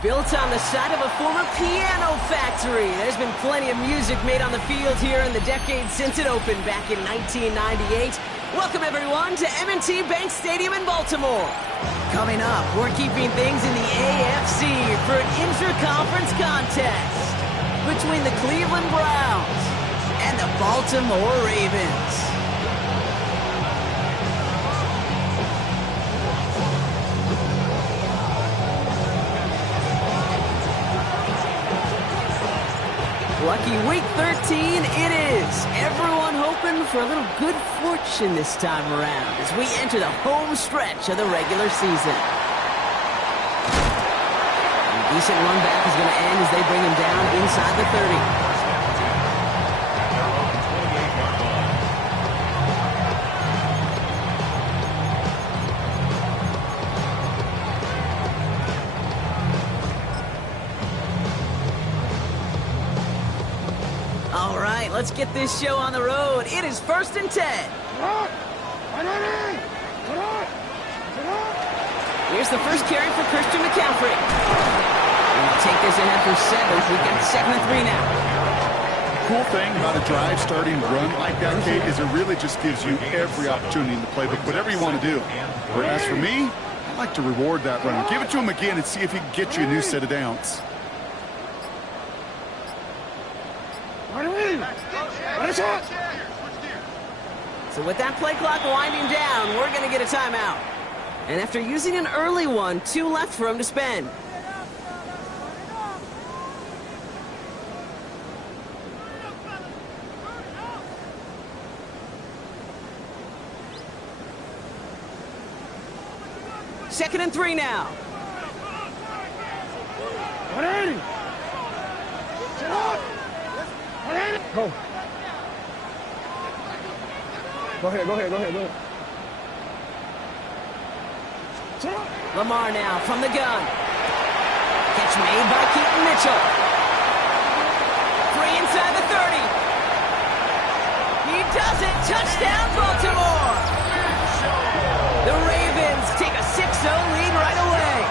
Built on the side of a former piano factory, there's been plenty of music made on the field here in the decade since it opened back in 1998. Welcome, everyone, to M&T Bank Stadium in Baltimore. Coming up, we're keeping things in the AFC for an intra-conference contest between the Cleveland Browns and the Baltimore Ravens. Lucky week 13 it is. Everyone hoping for a little good fortune this time around as we enter the home stretch of the regular season. A decent run back is going to end as they bring him down inside the 30. Let's get this show on the road. It is 1st and 10. Here's the first carry for Christian McCaffrey. And they'll take this ahead for 7. We've got 2nd and 3 now. Cool thing about a drive starting run like that, Kate, is it really just gives you every opportunity in the playbook, whatever you want to do. Whereas for me, I like to reward that run. Give it to him again and see if he can get you a new set of downs. So with that play clock winding down, we're going to get a timeout. And after using an early one, 2 left for him to spend. Second and 3 now. Go. Go ahead. Lamar now from the gun. Catch made by Keaton Mitchell. Free inside the 30. He does it. Touchdown, Baltimore. The Ravens take a 6-0 lead right away.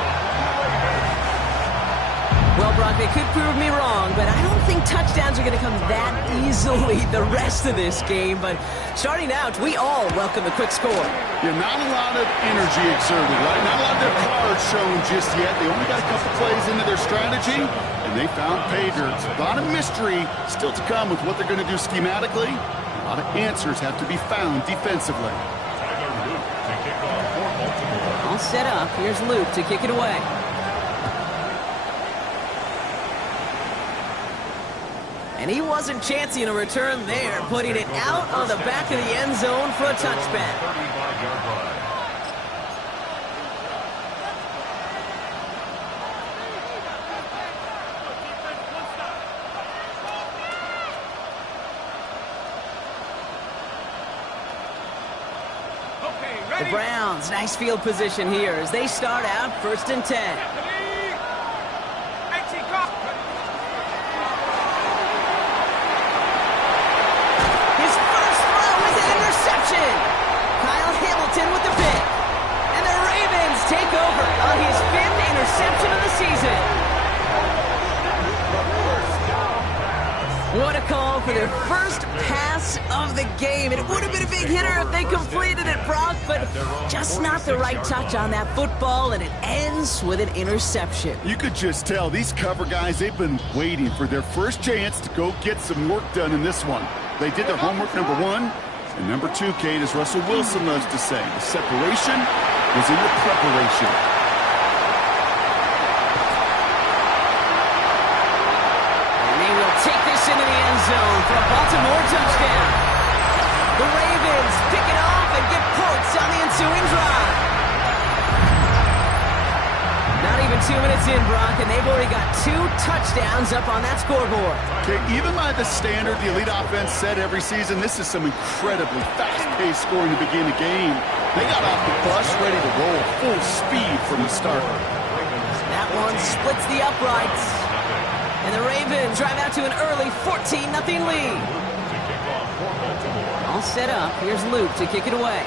Well, Brock, they could prove me wrong, but I don't think touchdowns are going to come that easily the rest of this game. But starting out, we all welcome a quick score. Yeah, not a lot of energy exerted, right? Not a lot of their cards shown just yet. They only got a couple plays into their strategy, and they found pay dirt. A lot of mystery still to come with what they're going to do schematically. A lot of answers have to be found defensively. All set up. Here's Luke to kick it away. And he wasn't chancing a return there, putting it out on the back of the end zone for a touchback. The Browns, nice field position here as they start out 1st and 10. With the pick. And the Ravens take over on his 5th interception of the season. What a call for their first pass of the game. It would have been a big hitter if they completed it, Brock, but just not the right touch on that football, and it ends with an interception. You could just tell these cover guys, they've been waiting for their first chance to go get some work done in this one. They did their homework, number 1. And number 2, Kate, as Russell Wilson loves to say, the separation was in the preparation. And they will take this into the end zone for a Baltimore touchdown. The Ravens pick it off and get points on the ensuing drive. Not even 2 minutes in, Brock, and they've already got 2 touchdowns up on that scoreboard. Okay, even by the standard the elite offense set every season, this is some incredibly fast-paced scoring to begin the game. They got off the bus ready to roll full speed from the start. That one splits the uprights. And the Ravens drive out to an early 14-0 lead. All set up. Here's Luke to kick it away.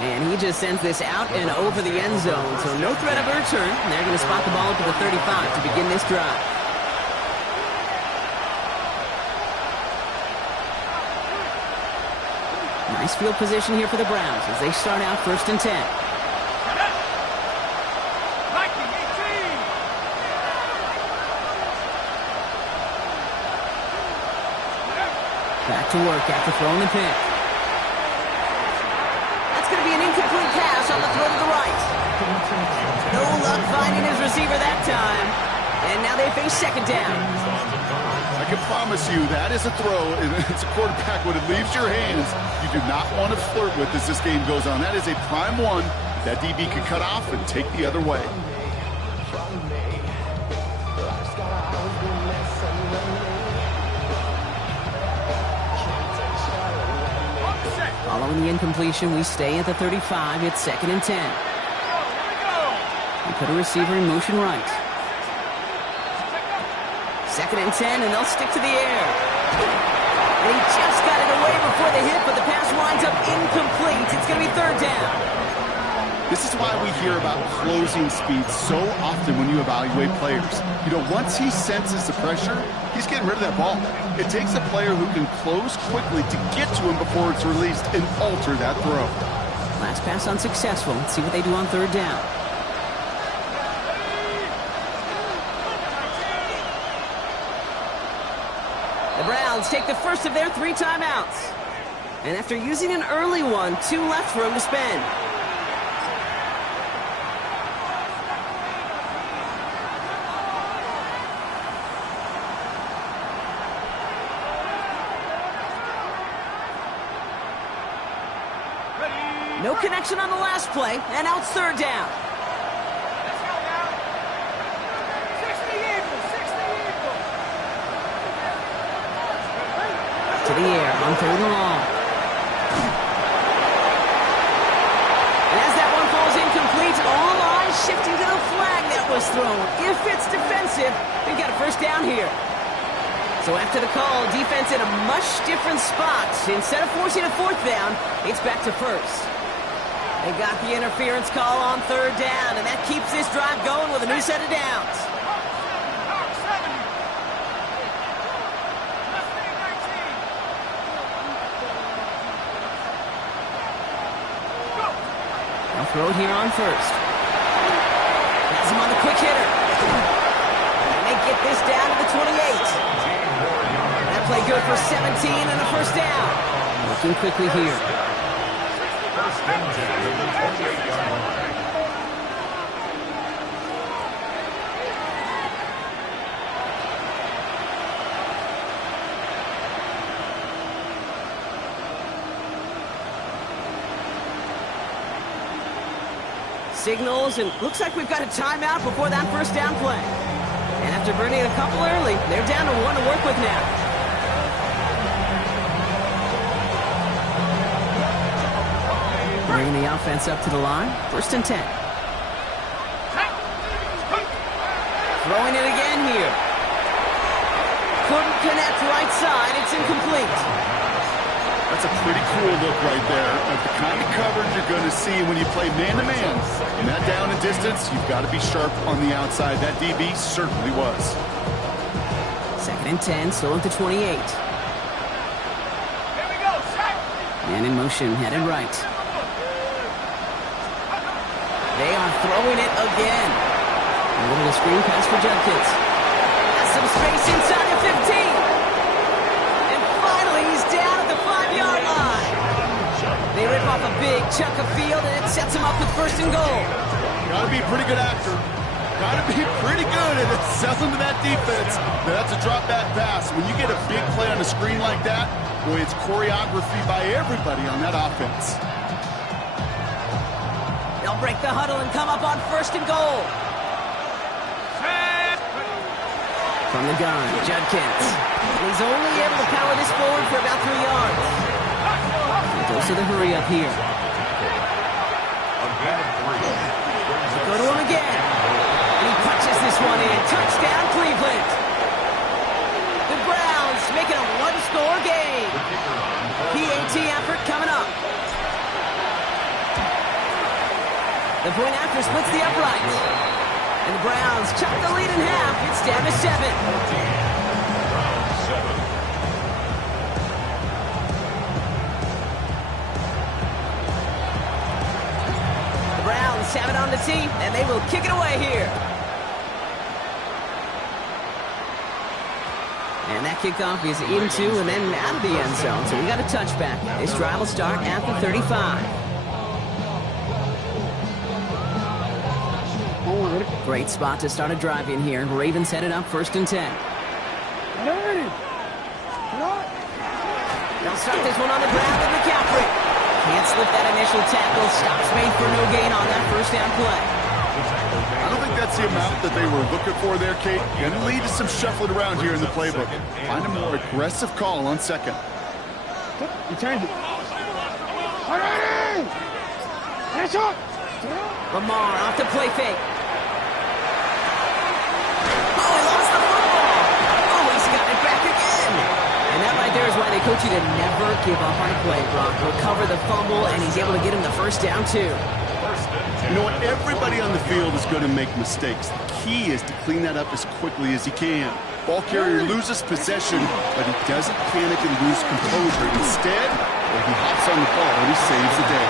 And he just sends this out and over the end zone, so no threat of a return. They're going to spot the ball to the 35 to begin this drive. Nice field position here for the Browns as they start out 1st and 10. Back to work after throwing the pick. That's going to be an incomplete pass on the throw to the right. No luck finding his receiver that time. And now they face 2nd down. I can promise you that is a throw. It's a quarterback when it leaves your hands. You do not want to flirt with as this game goes on. That is a prime one that DB could cut off and take the other way. Following the incompletion, we stay at the 35. It's 2nd and 10. We put a receiver in motion right. 2nd and 10, and they'll stick to the air. They just got it away before the hit, but the pass winds up incomplete. It's going to be 3rd down. This is why we hear about closing speed so often when you evaluate players. You know, once he senses the pressure, he's getting rid of that ball. It takes a player who can close quickly to get to him before it's released and alter that throw. Last pass unsuccessful. Let's see what they do on 3rd down. The Browns take the first of their 3 timeouts. And after using an early one, 2 left for him to spend. No connection on the last play, and now it's 3rd down. To the air on 3rd and long. And as that one falls incomplete, all eyes shifting to the flag that was thrown. If it's defensive, they've got a 1st down here. So after the call, defense in a much different spot. Instead of forcing a 4th down, it's back to 1st. They got the interference call on 3rd down, and that keeps this drive going with a new set of downs. They'll throw it here on 1st. Has him on the quick hitter. And they get this down to the 28. That play good for 17 and a 1st down. Working quickly here. Signals, and looks like we've got a timeout before that 1st down play. And after burning a couple early, they're down to 1 to work with now. Bringing the offense up to the line. 1st and 10. Throwing it again here. Couldn't connect right side. It's incomplete. That's a pretty cool look right there of the kind of coverage you're going to see when you play man-to-man. And that down and distance, you've got to be sharp on the outside. That DB certainly was. 2nd and 10, still at the 28. Man in motion, headed right. They are throwing it again. A little screen pass for Judkins. Has some space inside the 15. And finally, he's down at the 5-yard line. They rip off a big chunk of field, and it sets him up with 1st and goal. Got to be a pretty good actor. Got to be pretty good at selling to that defense. That's a drop back pass. When you get a big play on a screen like that, boy, it's choreography by everybody on that offense. They'll break the huddle and come up on 1st and goal. From the gun, Judkins. And he's only able to power this forward for about 3 yards. He goes to the hurry up here. They go to him again. And he punches this one in. Touchdown, Cleveland. The Browns make it a 1-score game. PAT effort coming up. The point after splits the uprights. And the Browns chop the lead in half. It's down to 7. Browns have it on the tee, and they will kick it away here. And that kickoff is into and then out of the end zone, so we got a touchback. This drive will start at the 35. Great spot to start a drive in here. Ravens headed up 1st and 10. They'll start this one on the ground with McCaffrey. Can't slip that initial tackle. Stops made for no gain on that 1st down play. I don't think that's the amount that they were looking for there, Kate. Going to lead to some shuffling around here in the playbook. Find a more aggressive call on 2nd. You changed it. Lamar off the play fake. Oh, he lost the football. Oh, he's got it back again. And that right there is why they coach you to never give up on a play, Brock. Recover the fumble, and he's able to get him the 1st down, too. You know what? Everybody on the field is going to make mistakes. The key is to clean that up as quickly as he can. Ball carrier loses possession, but he doesn't panic and lose composure. Instead, he hops on the ball and he saves the day.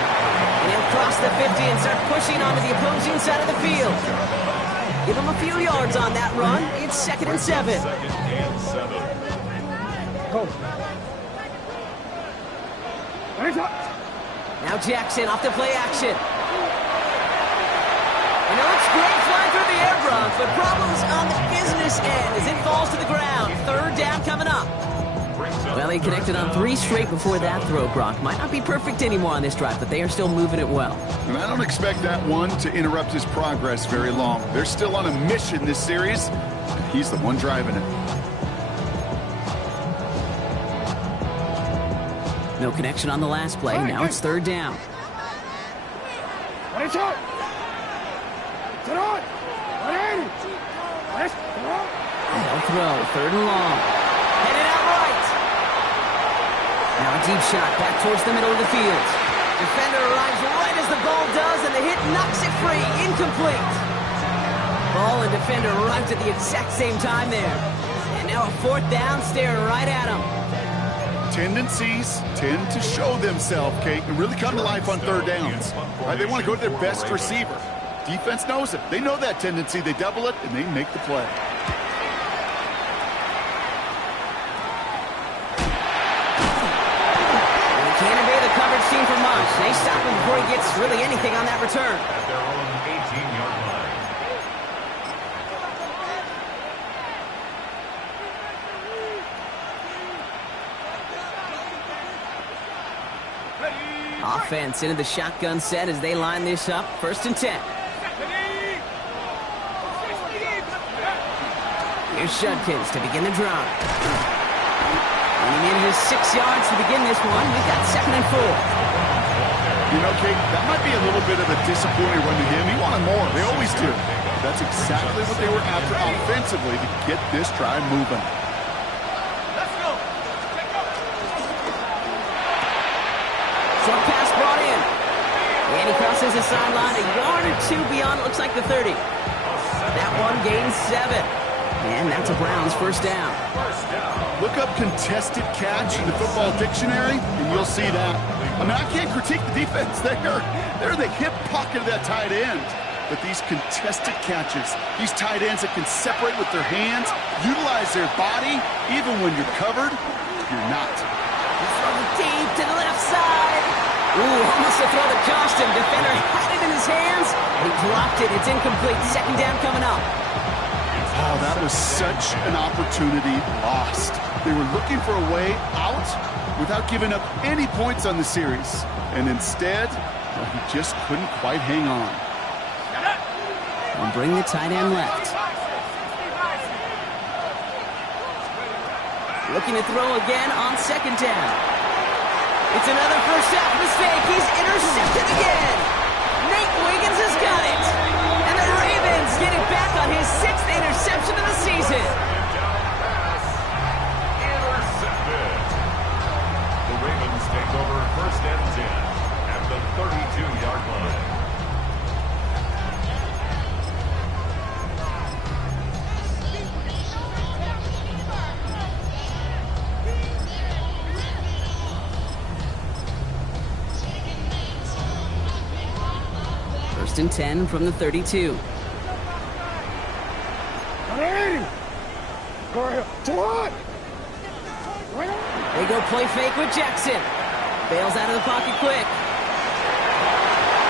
And he'll cross the 50 and start pushing onto the opposing side of the field. Give him a few yards on that run. It's 2nd and 7. Now Jackson off the play action. You know, it's great flying through the air, Brock, but problems on the business end as it falls to the ground. 3rd down coming up. Well, he connected on 3 straight before that throw, Brock. Might not be perfect anymore on this drive, but they are still moving it well. And I don't expect that one to interrupt his progress very long. They're still on a mission this series, and he's the one driving it. No connection on the last play. Now it's 3rd down. They'll throw. 3rd and long. Headed out right. Now a deep shot back towards the middle of the field. Defender arrives right as the ball does, and the hit knocks it free. Incomplete. Ball and defender arrived at the exact same time there. And now a 4th down, staring right at him. Tendencies tend to show themselves, Kate, and really come to life on 3rd downs. Right? They want to go to their best receiver. Defense knows it. They know that tendency. They double it, and they make the play. They can't evade the coverage team for much. They stop him before he gets really anything on that return. At their own 18-yard line. Offense into the shotgun set as they line this up. 1st and 10. Here's Judkins to begin the drive. And he manages 6 yards to begin this one. We've got 2nd and 4. You know, Kate, that might be a little bit of a disappointing run to him. He wanted more. They always do. That's exactly what they were after offensively to get this drive moving. Short pass brought in. And he crosses the sideline a yard or 2 beyond, it looks like the 30. That one gains 7. And that's a Browns 1st down. Look up contested catch in the football dictionary, and you'll see that. I mean, I can't critique the defense. They're in the hip pocket of that tight end. But these contested catches, these tight ends that can separate with their hands, utilize their body, even when you're covered, you're not. From deep to the left side. Ooh, almost a throw that cost him. Defender had it in his hands. He dropped it. It's incomplete. 2nd down coming up. Oh, that was such an opportunity lost. They were looking for a way out without giving up any points on the series. And instead, well, he just couldn't quite hang on. And bring the tight end left. Looking to throw again on 2nd down. It's another first half mistake. He's intercepted again. Nate Wiggins has got it. And the Ravens get it back on his 6th interception of the season. Intercepted. The Ravens take over 1st and 10 at the 32-yard line. first and 10 from the 32. They go play fake with Jackson. Bails out of the pocket quick.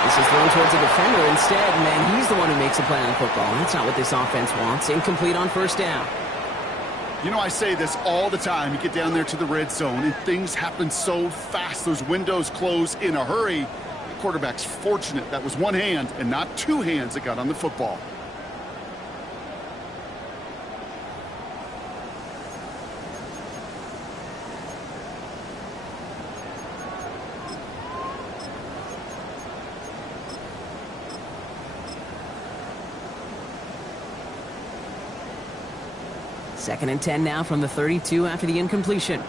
This is thrown towards the defender instead, and then he's the one who makes a play on the football. That's not what this offense wants. Incomplete on first down. You know, I say this all the time. You get down there to the red zone, and things happen so fast. Those windows close in a hurry. The quarterback's fortunate that was one hand and not two hands that got on the football. Second and 10 now from the 32 after the incompletion.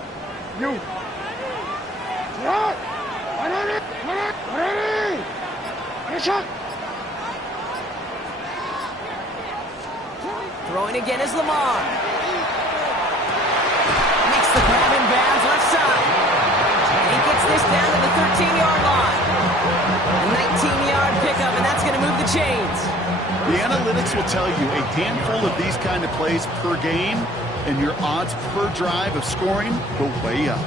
Throwing again is Lamar. Makes the grab in bounds left side. And he gets this down to the 13-yard line. A 19-yard pickup, and that's going to move the chains. The analytics will tell you a handful of these kind of plays per game, and your odds per drive of scoring go way up.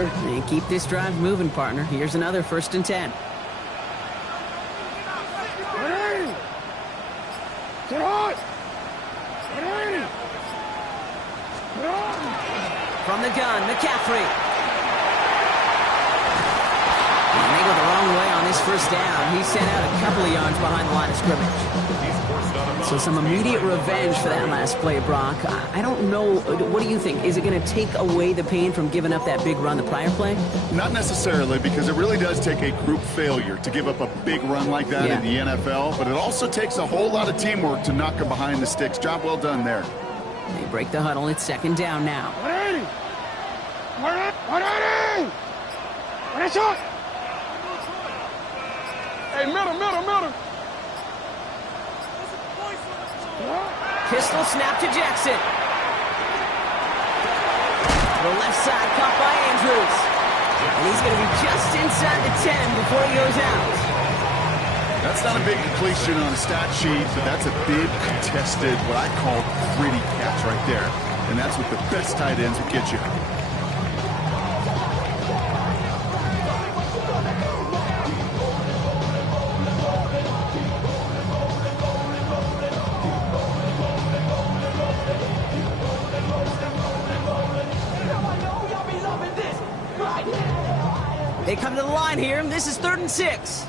And keep this drive moving, partner. Here's another first and 10. From the gun, McCaffrey. And they go the wrong way on this first down. He's sent out a couple of yards behind the line of scrimmage. So some immediate revenge for that last play, Brock. I don't know. What do you think? Is it going to take away the pain from giving up that big run the prior play? Not necessarily, because it really does take a group failure to give up a big run like that in the NFL. But it also takes a whole lot of teamwork to knock them behind the sticks. Job well done there. They break the huddle. It's second down now. Hey, middle. Pistol snap to Jackson. The left side caught by Andrews. And he's going to be just inside the 10 before he goes out. That's not a big completion on a stat sheet, but that's a big contested, what I call gritty catch right there. And that's what the best tight ends will get you. They come to the line here. This is 3rd and 6.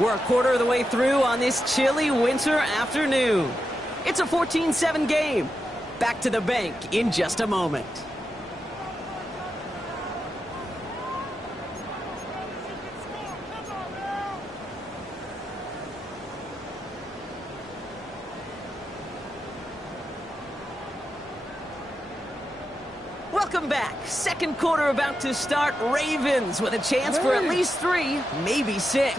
We're a quarter of the way through on this chilly winter afternoon. It's a 14-7 game. Back to the bank in just a moment. Welcome back. Second quarter about to start. Ravens with a chance for at least 3, maybe 6.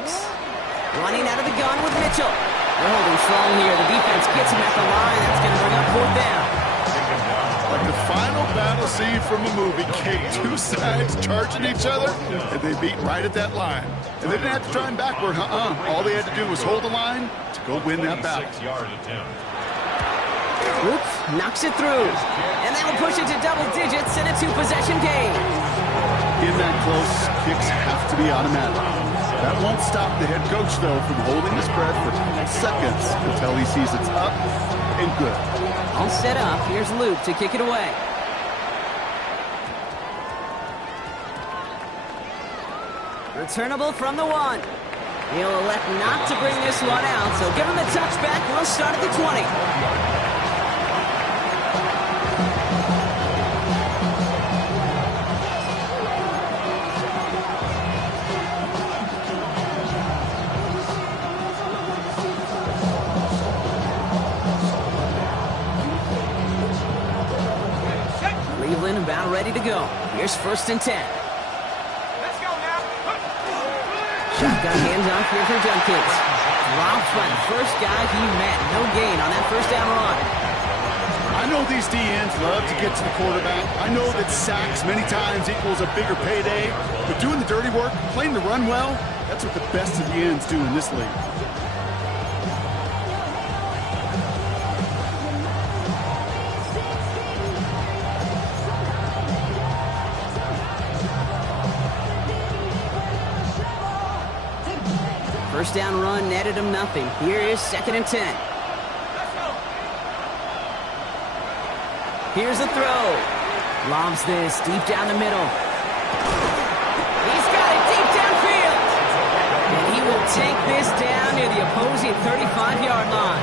Running out of the gun with Mitchell. They're holding strong here. The defense gets him at the line. That's going to bring up 4th down. Like the final battle scene from a movie, came two sides charging each other, and they beat right at that line. And they didn't have to try him backward. All they had to do was hold the line to go win that battle. Oops, knocks it through. And that'll push it to double digits in a 2-possession game. In that close, kicks have to be automatic. That won't stop the head coach, though, from holding the spread for seconds until he sees it's up and good. All set up. Here's Luke to kick it away. Returnable from the 1. He'll elect not to bring this one out, so give him the touchback. We'll start at the 20. About ready to go. Here's 1st and 10. Let's go now. got hands off here for Dunkins. Dropped by the first guy he met. No gain on that first down run. I know these DNs love to get to the quarterback. I know that sacks many times equals a bigger payday. But doing the dirty work, playing the run well, that's what the best of the ends do in this league. First down run netted him nothing. Here is 2nd and 10. Here's the throw. Lobs this deep down the middle. He's got it deep downfield. And he will take this down near the opposing 35-yard line.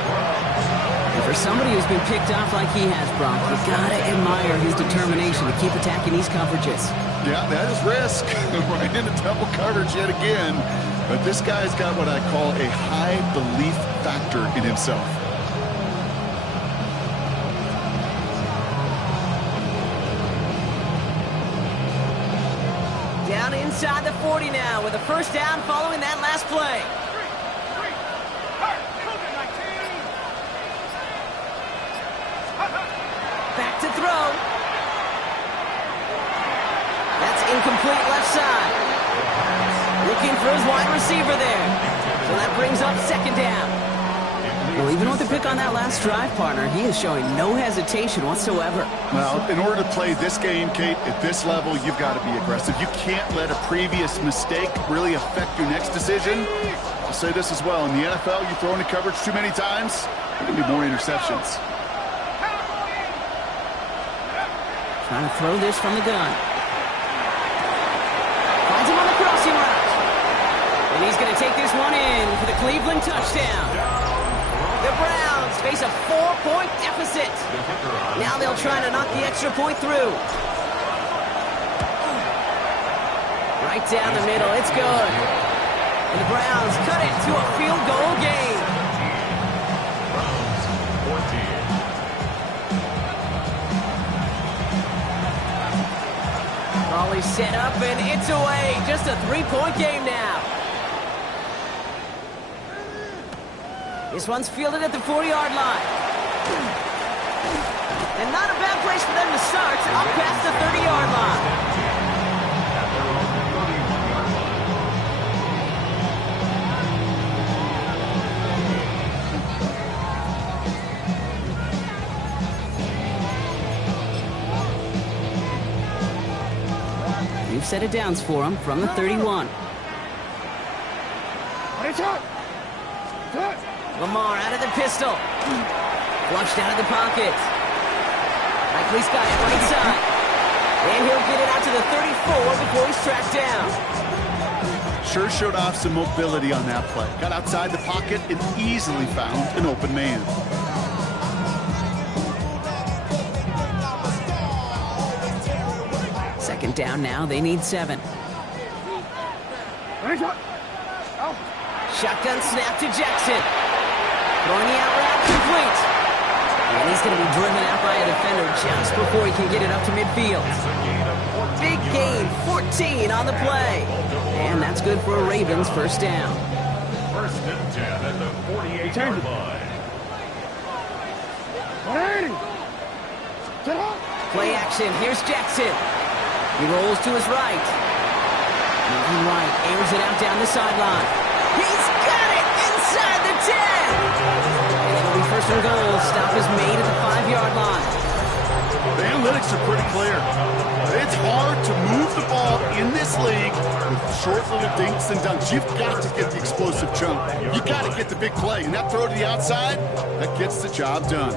And for somebody who's been picked off like he has, Brock, you gotta admire his determination to keep attacking these coverages. Yeah, that is risk. Right into double coverage yet again. But this guy's got what I call a high belief factor in himself. Down inside the 40 now with a first down following that last play. Back to throw. That's incomplete left side. Looking for his wide receiver there. So that brings up 2nd down. Well, even with the pick on that last drive, partner, he is showing no hesitation whatsoever. Well, in order to play this game, Kate, at this level, you've got to be aggressive. You can't let a previous mistake really affect your next decision. I'll say this as well. In the NFL, you throw into coverage too many times, there can be more interceptions. Trying to throw this from the gun. Finds him on the crossing route. And he's going to take this one in for the Cleveland touchdown. The Browns face a 4-point deficit. Now they'll try to knock the extra point through. Right down the middle. It's good. And the Browns cut it to a field goal game. Browns 14. Crawley set up and it's away. Just a 3-point game now. This one's fielded at the 40-yard line. And not a bad place for them to start, up past the 30-yard line. We've set it downs for him from the 31. Lamar out of the pistol. Flushed out of the pocket. Likely's got it right side. And he'll get it out to the 34 before he's tracked down. Sure showed off some mobility on that play. Got outside the pocket and easily found an open man. Second down now. They need 7. Shotgun snap to Jackson. Throwing the out route complete. And he's going to be driven out by a defender just before he can get it up to midfield. Big gain, 14 on the play. And that's good for a Ravens first down. First and 10 at the 48-yard line. Play action. Here's Jackson. He rolls to his right. Moving right. Airs it out down the sideline. He's got it inside the 10. And it'll be first and goal. Stop is made at the 5-yard line. The analytics are pretty clear. It's hard to move the ball in this league with short little dinks and dunks. You've got to get the explosive jump. You've got to get the big play. And that throw to the outside, that gets the job done.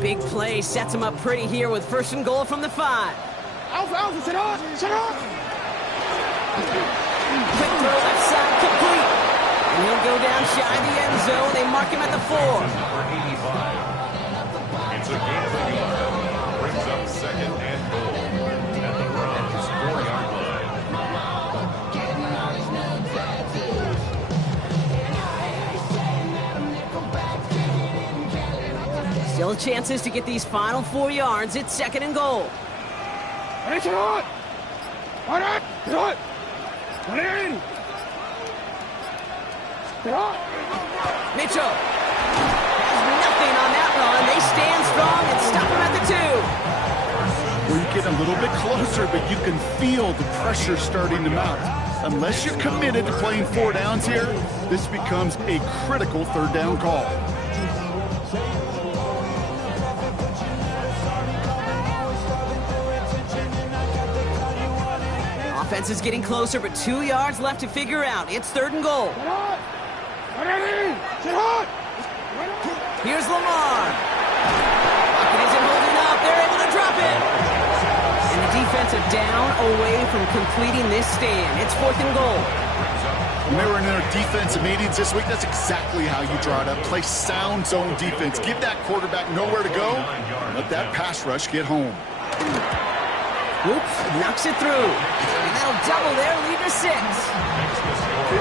Big play sets him up pretty here with first and goal from the 5. Alpha, sit on. Quick throw left side complete. And he'll go down shy of the end zone. They mark him at the 4. Number 85. It's a gain of a yard. Brings up second and goal at the Browns 4-yard line. Still chances to get these final 4 yards. It's 2nd and goal. Mitchell has nothing on that run. They stand strong and stop him at the 2. Well, you get a little bit closer, but you can feel the pressure starting to mount. Unless you're committed to playing 4 downs here, this becomes a critical 3rd down call. Offense is getting closer, but 2 yards left to figure out. It's 3rd and goal. Here's Lamar. Pocket isn't holding up. They're able to drop it. And the defensive down away from completing this stand. It's 4th and goal. When they were in their defensive meetings this week, that's exactly how you draw it up. Play sound zone defense. Give that quarterback nowhere to go. Let that pass rush get home. Whoops, knocks it through. And that'll double their lead to 6.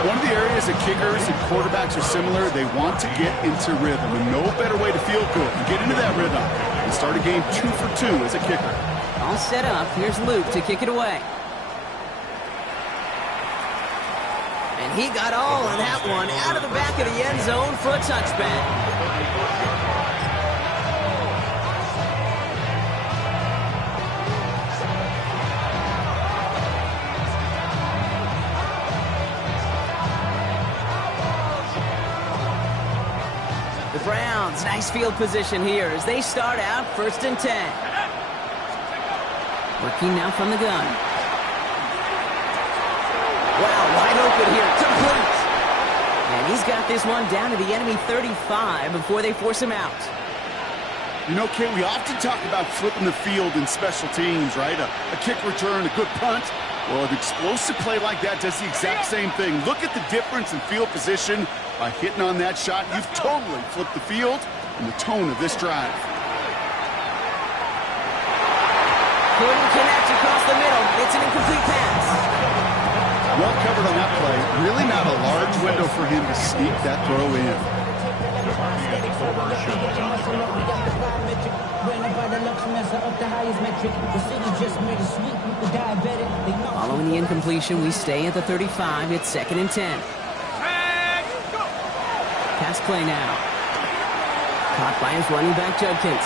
One of the areas that kickers and quarterbacks are similar, they want to get into rhythm. And no better way to feel good and get into that rhythm and start a game 2 for 2 as a kicker. All set up. Here's Luke to kick it away. And he got all of that one out of the back of the end zone for a touchback. Browns, nice field position here as they start out 1st and 10. Working now from the gun. Wow, wide open here, complete. And he's got this one down to the enemy 35 before they force him out. You know, Kate, we often talk about flipping the field in special teams, right? A kick return, a good punt. Well, an explosive play like that does the exact same thing. Look at the difference in field position. By hitting on that shot, you've totally flipped the field and the tone of this drive. Couldn't connect across the middle. It's an incomplete pass. Well covered on that play. Really not a large window for him to sneak that throw in. Following the incompletion, we stay at the 35. It's 2nd and 10. Pass play now. Caught by his running back, Judkins.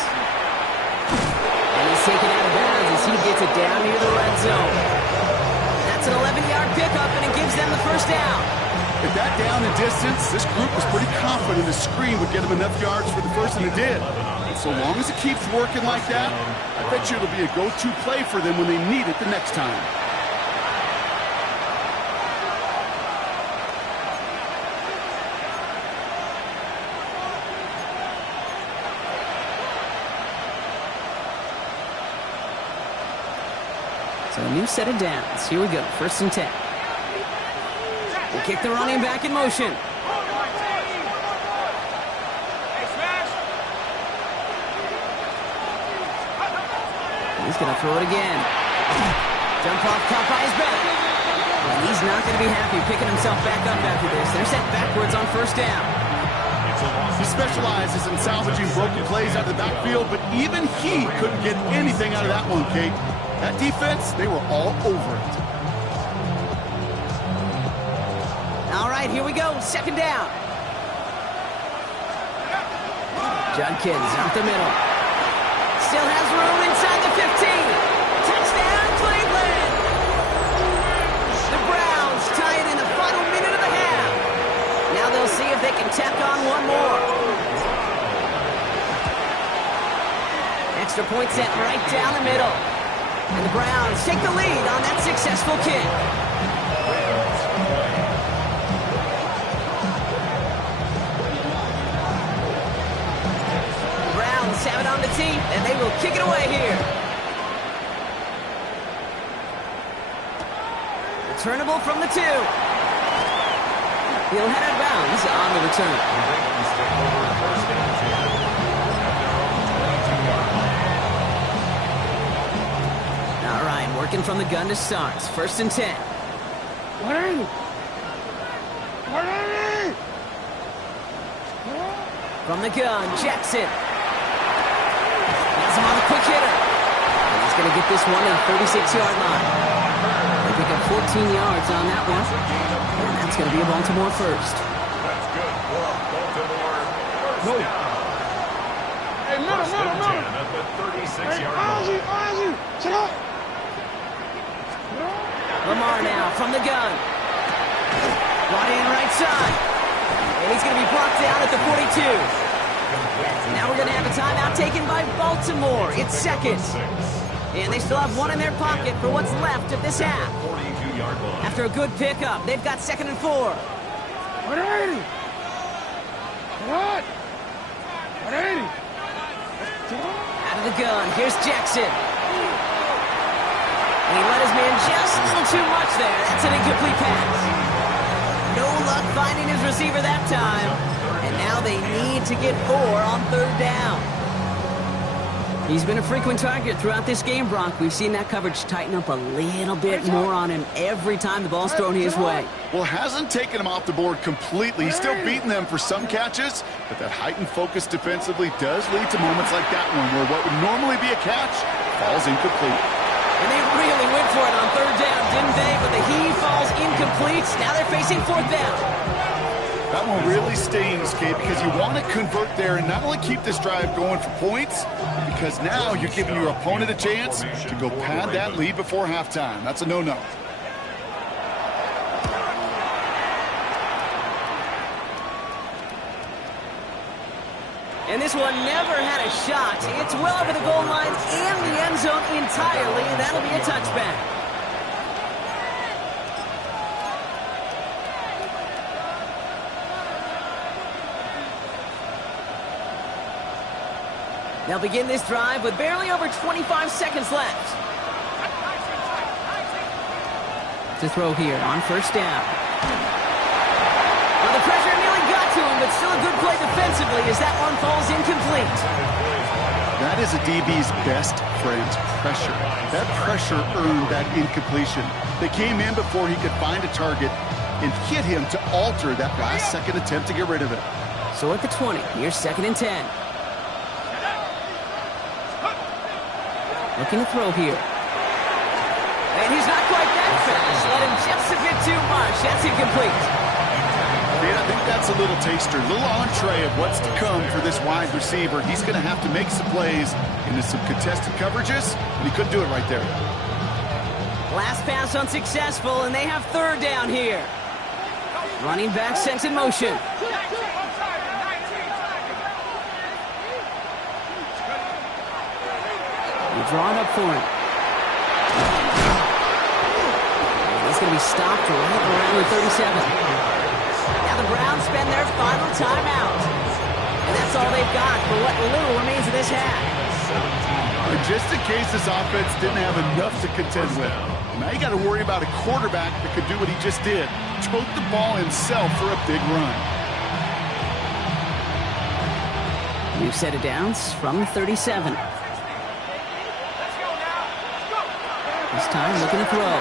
And he's taken out of bounds as he gets it down near the red zone. That's an 11-yard pickup, and it gives them the 1st down. At that down and distance, this group was pretty confident the screen would get them enough yards for the 1st, and it did. And so long as it keeps working like that, I bet you it'll be a go-to play for them when they need it the next time. So a new set of downs. Here we go, 1st and 10. They kick the running back in motion. He's going to throw it again. Jump off, caught by his back. And he's not going to be happy picking himself back up after this. They're sent backwards on 1st down. He specializes in salvaging broken plays out of the backfield, but even he couldn't get anything out of that one, Kate. That defense, they were all over it. All right, here we go. 2nd down. Judkins out the middle. Still has room inside the 15. Touchdown, Cleveland! The Browns tie it in the final minute of the half. Now they'll see if they can tack on one more. Extra point set right down the middle. And the Browns take the lead on that successful kick. The Browns have it on the tee, and they will kick it away here. Returnable from the 2. He'll head out of bounds on the return. Working from the gun to start. 1st and 10. From the gun, Jackson. Has him on a quick hitter. And he's going to get this one at the 36-yard line. They pick up 14 yards on that one. And that's going to be a Baltimore first. That's good for Baltimore. First down. Hey, middle. At the 36-yard line. Check out. Lamar now from the gun. Brought in right side. And he's going to be blocked down at the 42. Now we're going to have a timeout taken by Baltimore. It's second. And they still have one in their pocket for what's left of this half. 42-yard line. After a good pickup, they've got 2nd and 4. 180. What? 180. Out of the gun, here's Jackson. And he let his man just a little too much there. That's an incomplete pass. No luck finding his receiver that time. And now they need to get 4 on 3rd down. He's been a frequent target throughout this game, Brock. We've seen that coverage tighten up a little bit more on him every time the ball's thrown his way. Well, hasn't taken him off the board completely. He's still beating them for some catches, but that heightened focus defensively does lead to moments like that one where what would normally be a catch falls incomplete. And they really went for it on 3rd down, didn't they? But the heave falls incomplete. Now they're facing 4th down. That one really stings, Kate, because you want to convert there and not only keep this drive going for points, because now you're giving your opponent a chance to go pad that lead before halftime. That's a no-no. And this one never had a shot. It's well over the goal line and the end zone entirely, and that'll be a touchback. They'll begin this drive with barely over 25 seconds left. To throw here on 1st down. Well, the pressure nearly got to him, but still a good play defensively as that one falls incomplete. That is a DB's best friend, pressure. That pressure earned that incompletion. They came in before he could find a target and hit him to alter that last-second attempt to get rid of it. So at the 20, here's 2nd and 10. Looking to throw here. And he's not quite that fast. Let him just a bit too much. That's incomplete. I think that's a little taster, a little entree of what's to come for this wide receiver. He's going to have to make some plays into some contested coverages, and he couldn't do it right there. Last pass unsuccessful, and they have 3rd down here. Running back sent in motion. Drawn up for him. He's going to be stopped right around the 37. Now the Browns spend their final timeout. And that's all they've got for what little remains of this half. Just in case this offense didn't have enough to contend with. Now you got to worry about a quarterback that could do what he just did. Tote the ball himself for a big run. New set of downs from the 37. This time looking to throw.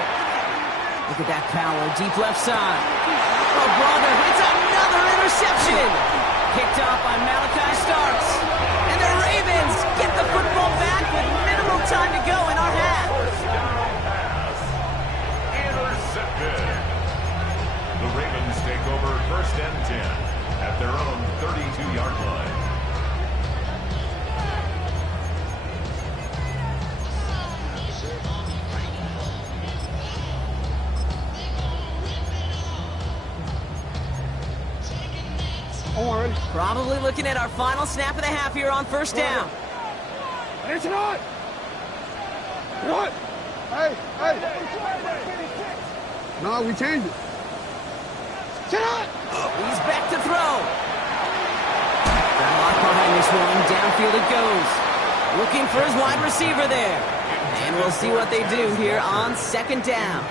Look at that power, deep left side. Oh, brother, it's another interception. Picked off by Malachi Starks. And the Ravens get the football back with minimal time to go in our half. Intercepted. The Ravens take over 1st and 10 at their own 32-yard line. Probably looking at our final snap of the half here on 1st down. It's not. What? Hey. No, we changed it. Shut. He's back to throw. Got a lot behind this one. Downfield it goes. Looking for his wide receiver there. And we'll see what they do here on 2nd down.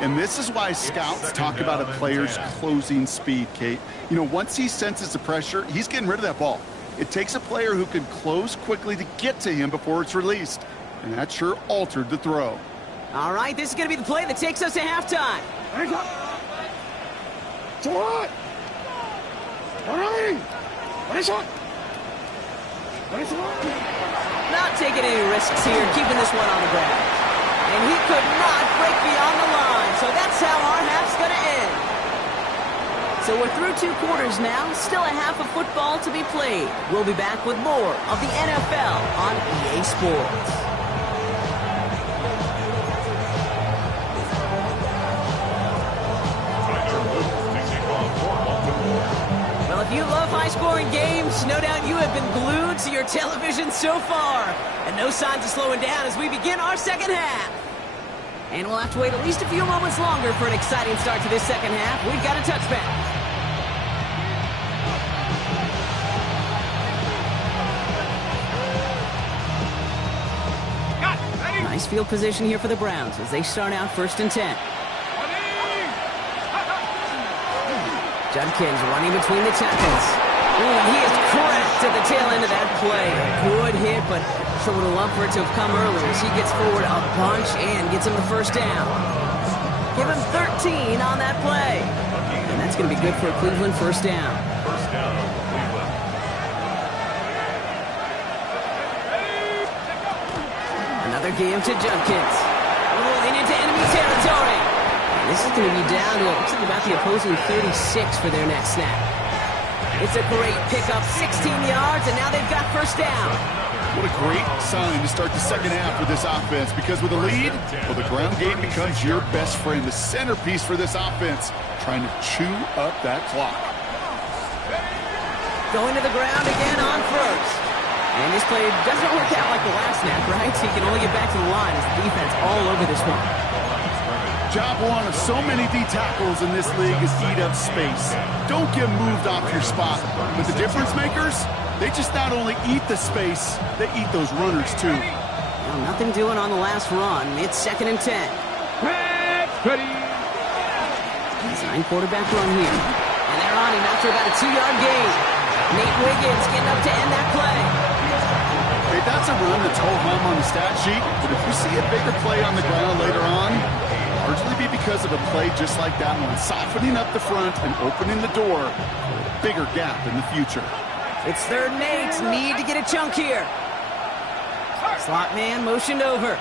And this is why scouts talk about a player's closing speed, Kate. You know, once he senses the pressure, he's getting rid of that ball. It takes a player who can close quickly to get to him before it's released. And that sure altered the throw. All right, this is going to be the play that takes us to halftime. So what? What is it? What is it? Not taking any risks here, keeping this one on the ground. And he could not break beyond the line, so that's how our half's going to end. So we're through 2 quarters now, still a half of football to be played. We'll be back with more of the NFL on EA Sports. Well, if you love high-scoring games, no doubt you have been glued to your television so far. And no signs of slowing down as we begin our second half. And we'll have to wait at least a few moments longer for an exciting start to this second half. We've got a touchback. Nice field position here for the Browns as they start out 1st and 10. Judkins running between the tackles. Ooh, he is cracked at the tail end of that play. Good hit, but sure would have loved for it to have come earlier as he gets forward a bunch and gets him the 1st down. Give him 13 on that play. And that's going to be good for a Cleveland 1st down. First down, Cleveland. Another give to Judkins. Rolling into enemy territory. And this is going to be down to, it looks like about the opposing 36 for their next snap. It's a great pickup, 16 yards, and now they've got 1st down. What a great sign to start the second half with this offense, because with a lead, well, the ground game becomes your best friend, the centerpiece for this offense, trying to chew up that clock. Going to the ground again on 1st. And this play doesn't work out like the last snap, right? So he can only get back to the line as the defense all over this one. Job one of so many D tackles in this league is eat up space. Don't get moved off your spot. But the difference makers, they just not only eat the space, they eat those runners too. Well, nothing doing on the last run. It's 2nd and 10. Design quarterback run here. And they're on him after about a 2-yard gain. Nate Wiggins getting up to end that play. Hey, that's a run that's ho-hum on the stat sheet, but if you see a bigger play on the ground later on, largely be because of a play just like that one, softening up the front and opening the door for a bigger gap in the future. It's 3rd and 8. Need to get a chunk here. Slot man motioned over.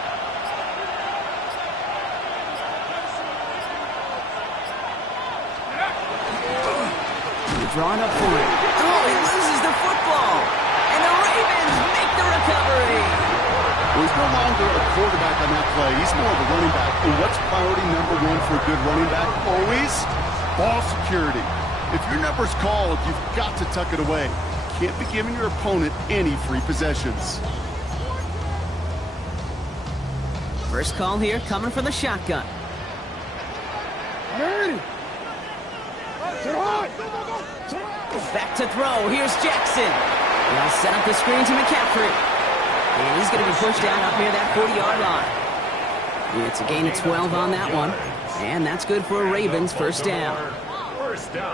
Drawing up for it. Oh, he loses the football. And the Ravens make the recovery. Well, he's no longer a quarterback on that play. He's more of a running back. And what's priority number 1 for a good running back? Always ball security. If your number's called, you've got to tuck it away. You can't be giving your opponent any free possessions. First call here coming from the shotgun. Back to throw. Here's Jackson. They'll set up the screen to McCaffrey. And he's going to be pushed down up near that 40-yard line. It's a gain of 12 on that one. And that's good for a Ravens 1st down.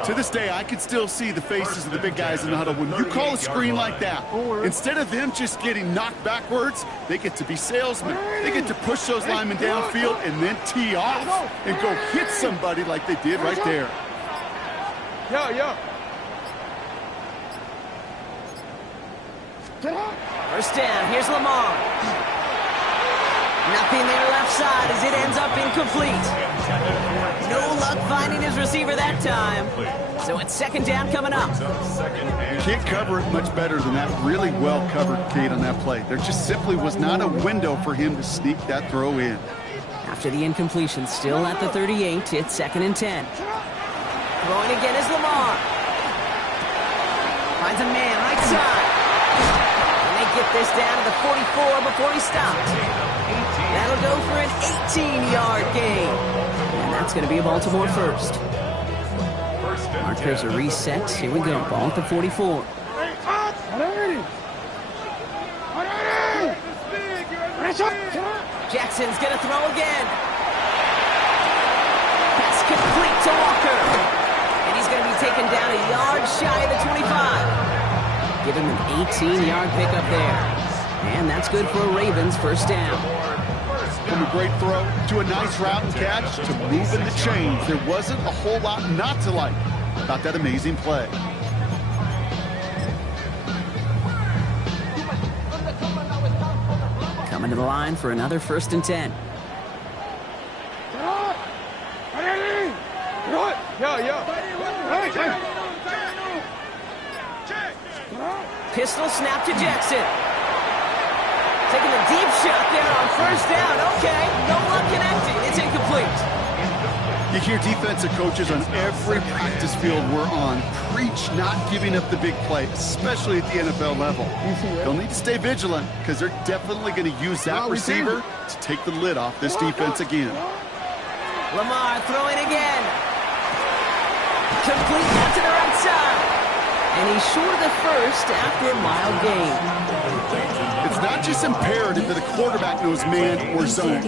To this day, I can still see the faces of the big guys in the huddle. When you call a screen like that, instead of them just getting knocked backwards, they get to be salesmen. They get to push those linemen downfield and then tee off and go hit somebody like they did right there. Yo. 1st down. Here's Lamar. Nothing there left side as it ends up incomplete. No luck finding his receiver that time. So it's 2nd down coming up. You can't cover it much better than that. Really well covered, Kate, on that play. There just simply was not a window for him to sneak that throw in. After the incompletion, still at the 38, it's 2nd and 10. Throwing again is Lamar. Finds a man right side. And they get this down to the 44 before he stops. That'll go for an 18-yard gain. And that's going to be a Baltimore 1st. Markers are reset. Here we go. Ball at the 44. Jackson's going to throw again. Pass complete to Walker. And he's going to be taken down a yard shy of the 25. Give him an 18-yard pickup there. And that's good for a Ravens 1st down. From a great throw to a nice route and catch to moving the chains, there wasn't a whole lot not to like about that amazing play. Coming to the line for another 1st and 10. Pistol snap to Jackson. Taking a deep shot there on 1st down. Okay, no luck connecting. It's incomplete. You hear defensive coaches on every practice field we're on preach not giving up the big play, especially at the NFL level. They'll need to stay vigilant because they're definitely going to use that receiver to take the lid off this defense again. Lamar throwing again. Complete out to the right side. And he's short of the 1st after a mild gain. It's not just imperative that a quarterback knows man or zone.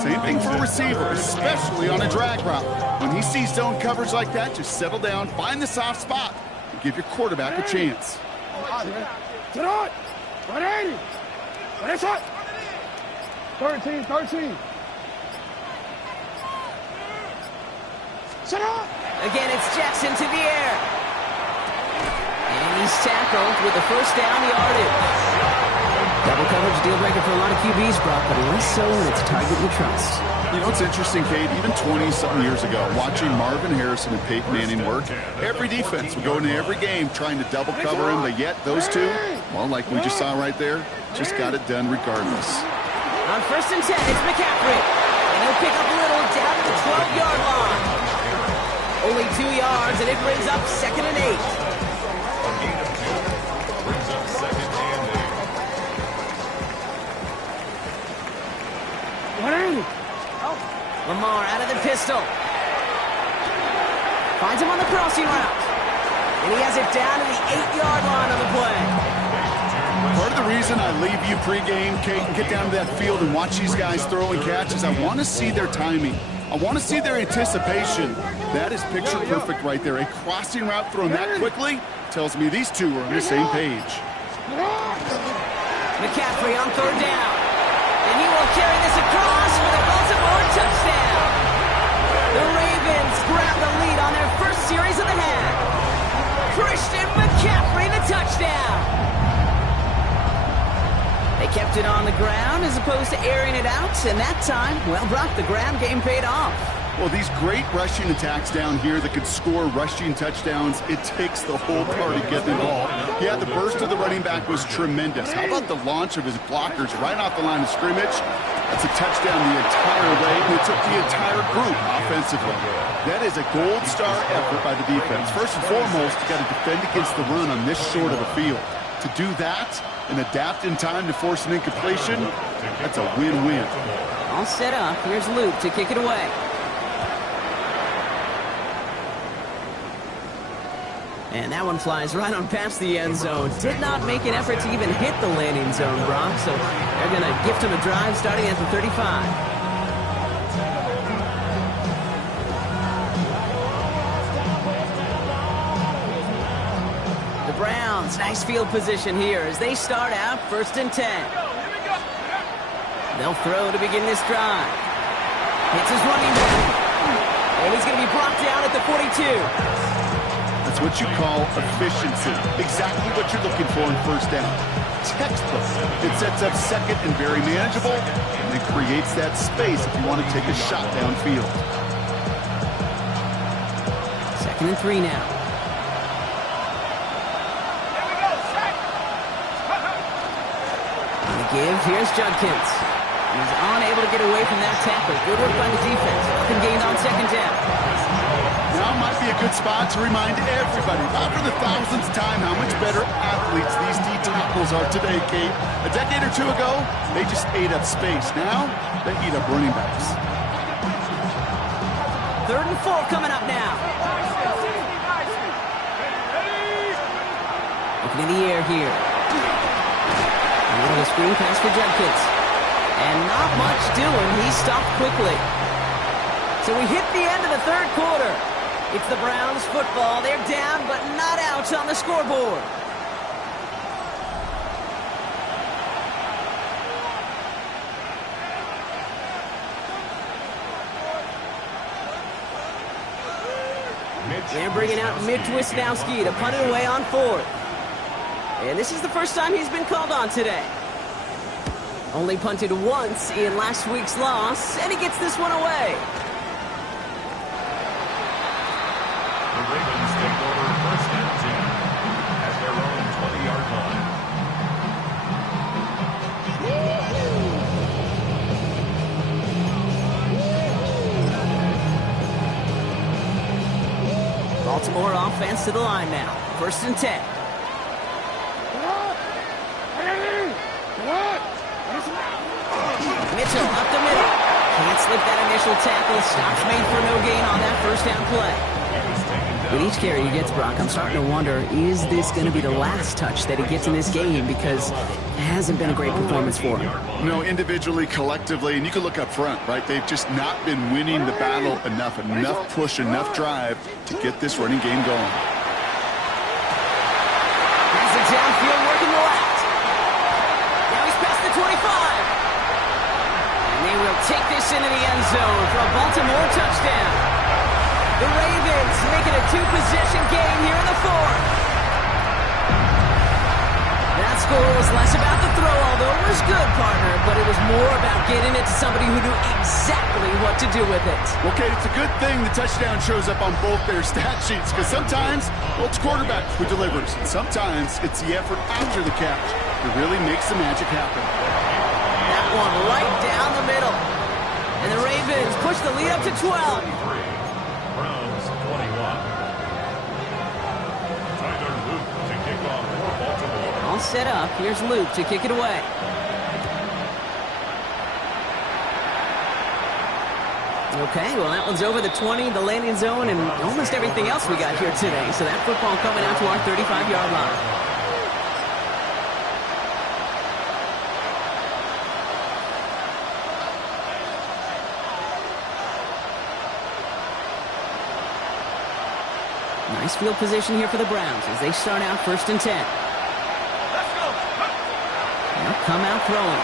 Same thing for a receiver, especially on a drag route. When he sees zone coverage like that, just settle down, find the soft spot, and give your quarterback a chance. 13. Set up! Again, it's Jackson to the air. And he's tackled with the 1st down yardage. Double coverage deal breaker for a lot of QBs, Brock, but less so when it's a target you trust. You know, it's interesting, Kate, even 20-something years ago, watching Marvin Harrison and Peyton Manning work, every defense would go into every game trying to double cover him, but yet those two, well, like we just saw right there, just got it done regardless. On 1st and 10, it's McCaffrey. And he'll pick up a little down to the 12-yard line. Only 2 yards, and it brings up 2nd and 8. Brings up 2nd and 8. Lamar out of the pistol. Finds him on the crossing route. And he has it down to the 8-yard line on the play. Part of the reason I leave you pregame, Kate, and get down to that field and watch these guys throw and catch is I want to see their timing. I want to see their anticipation. That is picture perfect right there. A crossing route thrown that quickly tells me these two are on the same page. McCaffrey on 3rd down. And he will carry this across for the Baltimore touchdown. The Ravens grab the lead on their 1st series of the half. Christian McCaffrey, the touchdown. They kept it on the ground as opposed to airing it out, and that time, well, Brock, the ground game paid off. Well, these great rushing attacks down here that could score rushing touchdowns, it takes the whole party getting involved. Yeah, the burst of the running back was tremendous. How about the launch of his blockers right off the line of scrimmage? That's a touchdown the entire way, and it took the entire group offensively. That is a gold star effort by the defense. First and foremost, you got to defend against the run on this short of a field. To do that and adapt in time to force an incompletion, that's a win-win. All set up. Here's Luke to kick it away. And that one flies right on past the end zone. Did not make an effort to even hit the landing zone, Brock. So they're going to gift him a drive starting at the 35. The Browns, nice field position here as they start out 1st and 10. They'll throw to begin this drive. Hits his running back. And he's going to be brought down at the 42. That's what you call efficiency. Exactly what you're looking for in 1st down. Textbook. It sets up 2nd and very manageable, and it creates that space if you want to take a shot downfield. 2nd and 3 now. On the give, here's Judkins. He's unable to get away from that tackle. Good work by the defense. Up and gained on 2nd down. Now might be a good spot to remind everybody, not for the 1000th time, how much better athletes these D tackles are today, Kate. A decade or 2 ago, they just ate up space. Now, they eat up running backs. 3rd and 4 coming up now. Looking in the air here. A little screen pass for Judkins. And not much doing. He stopped quickly. So we hit the end of the 3rd quarter. It's the Browns football. They're down, but not out on the scoreboard. They're bringing out Mitch Wisnowski to punt it away on 4th. And this is the first time he's been called on today. Only punted once in last week's loss, and he gets this one away. The Ravens take over first and 10 at their own 20-yard line. Baltimore offense to the line now. First and 10. Mitchell up the middle. Can't slip that initial tackle. Stops made for no gain on that first down play. With each carry he gets, Brock, I'm starting to wonder, is this going to be the last touch that he gets in this game? Because it hasn't been a great performance for him. You know, individually, collectively, and you can look up front, right? They've just not been winning the battle enough push, enough drive to get this running game going. Here's the downfield working the left. Now he's past the 25. And they will take this into the end zone for a Baltimore touchdown. The Ravens making a two-possession game here in the fourth. That score was less about the throw, although it was good, partner, but it was more about getting it to somebody who knew exactly what to do with it. Okay, it's a good thing the touchdown shows up on both their stat sheets, because sometimes, well, it's quarterback who delivers. And sometimes it's the effort after the catch that really makes the magic happen. That one right down the middle. And the Ravens push the lead up to 12. Browns 21. Tyler Luke to kick off for Baltimore. All set up. Here's Luke to kick it away. Okay, well, that one's over the 20, the landing zone, and almost everything else we got here today. So that football coming out to our 35-yard line. Nice field position here for the Browns as they start out first and 10. They'll come out throwing.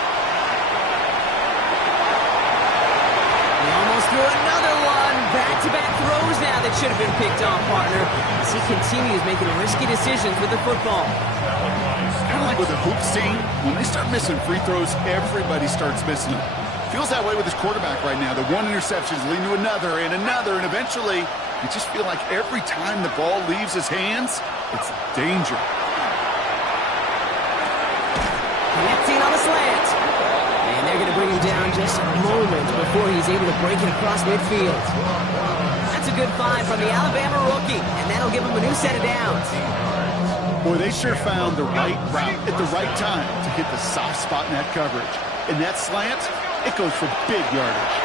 He almost threw another one. Back-to-back throws now that should have been picked off, partner, as he continues making risky decisions with the football. Kind of like with a hoop scene, when they start missing free throws, everybody starts missing them. Feels that way with his quarterback right now. The one interceptions lead to another, and eventually you just feel like every time the ball leaves his hands, it's danger. Connecting on the slant. And they're going to bring him down just a moment before he's able to break it across midfield. That's a good find from the Alabama rookie, and that'll give him a new set of downs. Boy, they sure found the right route at the right time to hit the soft spot in that coverage. And that slant, it goes for big yardage.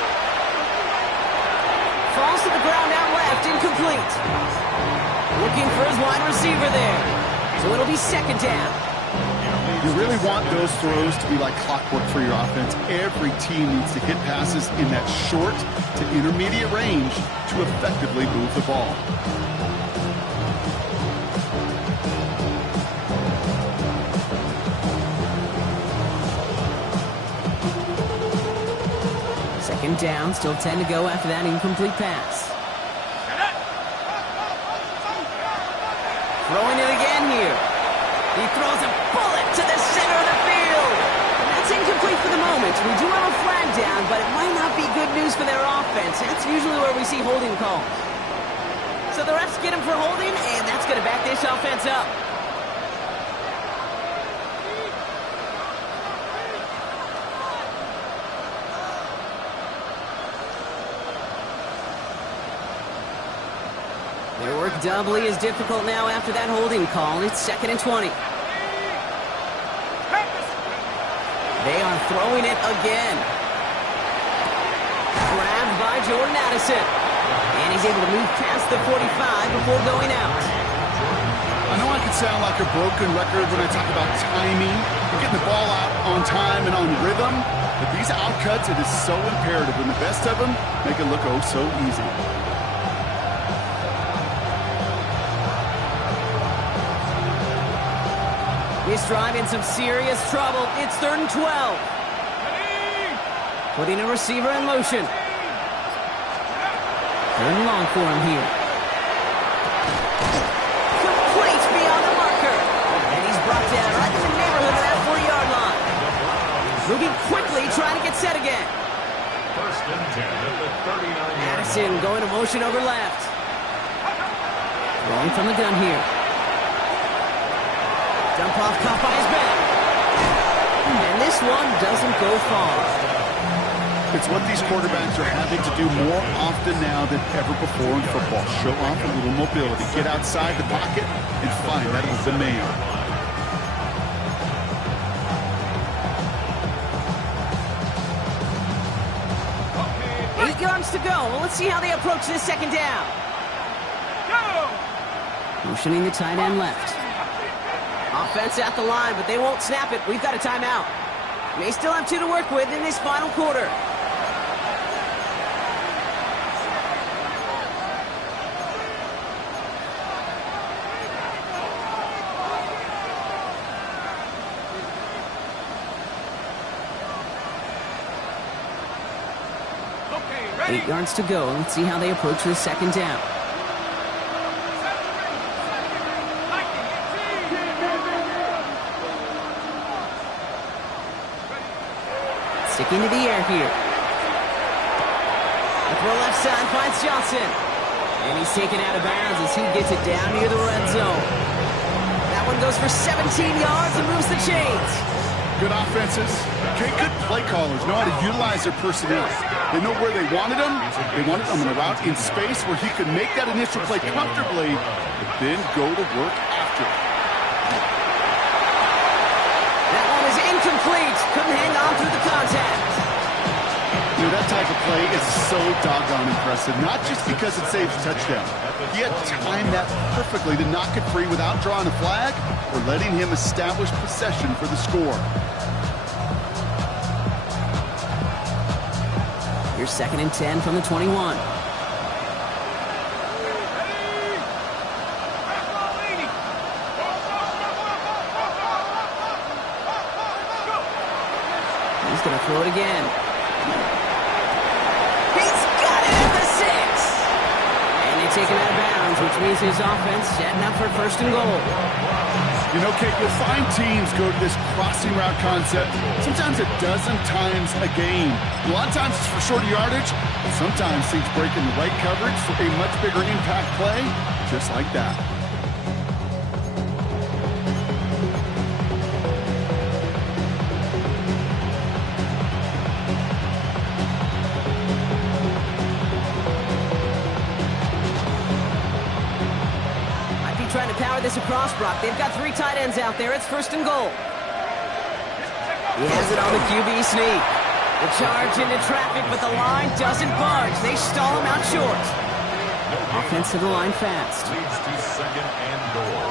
Falls to the ground out left, incomplete. Looking for his wide receiver there. So it'll be second down. You really want those throws to be like clockwork for your offense. Every team needs to hit passes in that short to intermediate range to effectively move the ball. Second down, still 10 to go after that incomplete pass. Throwing it again here. He throws a bullet to the center of the field. And that's incomplete for the moment. We do have a flag down, but it might not be good news for their offense. That's usually where we see holding calls. So the refs get him for holding, and that's going to back this offense up. Their work doubly is difficult now after that holding call. It's second and 20. They are throwing it again. Grabbed by Jordan Addison. And he's able to move past the 45 before going out. I know I can sound like a broken record when I talk about timing, getting the ball out on time and on rhythm, but these outcuts, it is so imperative when the best of them make it look oh so easy. This drive in some serious trouble. It's third and 12. Putting a receiver in motion. Third and long for him here. Complete beyond the marker. And he's brought down right in the neighborhood of that 40-yard line. Moving quickly, trying to get set again. First and 10 at the 39-yard Addison going to motion over left. Rolling from the gun here. Dump off caught by his back. And this one doesn't go far. It's what these quarterbacks are having to do more often now than ever before in football. Show off a little mobility. Get outside the pocket and find that open man. 8 yards to go. Well, let's see how they approach this second down. Motioning the tight end left. Offense at the line, but they won't snap it. We've got a timeout. May still have 2 to work with in this final quarter. Okay, 8 yards to go. Let's see how they approach this second down. Sticking to the air here. The throw left side finds Johnson. And he's taken out of bounds as he gets it down near the red zone. That one goes for 17 yards and moves the chains. Good offenses. Okay, good play callers know how to utilize their personnel. They know where they wanted them. They wanted them in a route in space where he could make that initial play comfortably, but then go to work after it. That one is incomplete. Couldn't hang on through the contact. You know, that type of play is so doggone impressive, not just because it saves a touchdown. He had timed that perfectly to knock it free without drawing a flag or letting him establish possession for the score. Here's 2nd and 10 from the 21. He's going to throw it again. He's got it at the 6. And they take him out of bounds, which means his offense setting up for 1st and goal. You know, Kate, you'll find teams go to this crossing route concept sometimes a dozen times a game. A lot of times it's for shorter yardage, but sometimes things break in the right coverage for a much bigger impact play, just like that. Trying to power this across, Brock. They've got 3 tight ends out there. It's 1st and goal. He has it on the QB sneak. The charge into traffic, but the line doesn't budge. They stall him out short. Offense to the line fast. leads to 2nd and goal.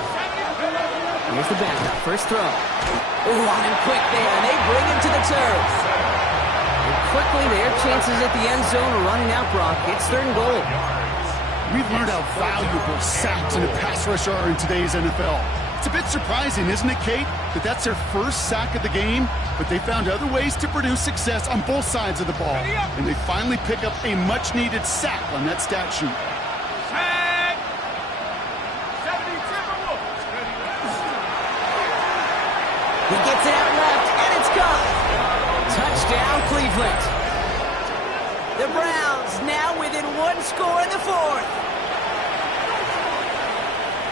Here's the backup. First throw. Oh, on him quick there, and they bring him to the turf. And quickly, their chances at the end zone are running out, Brock. It's 3rd and goal. We've learned how valuable sacks and a pass rush are in today's NFL. It's a bit surprising, isn't it, Kate, that that's their first sack of the game, but they found other ways to produce success on both sides of the ball, and they finally pick up a much-needed sack on that stat sheet. He gets it out left, and it's gone. Touchdown, Cleveland. The Browns now within 1 score in the 4th.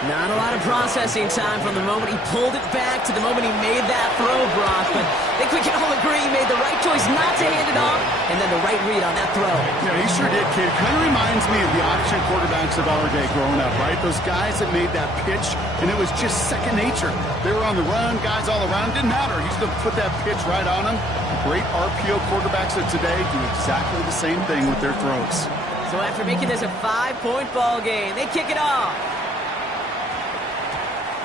Not a lot of processing time from the moment he pulled it back to the moment he made that throw, Brock. But I think we can all agree he made the right choice not to hand it off, and then the right read on that throw. Yeah, he sure did, kid. Kind of reminds me of the option quarterbacks of our day growing up, right? Those guys that made that pitch, and it was just second nature. They were on the run, guys all around. Didn't matter. He's going to put that pitch right on them. The great RPO quarterbacks of today do exactly the same thing with their throws. So after making this a 5-point ball game, they kick it off.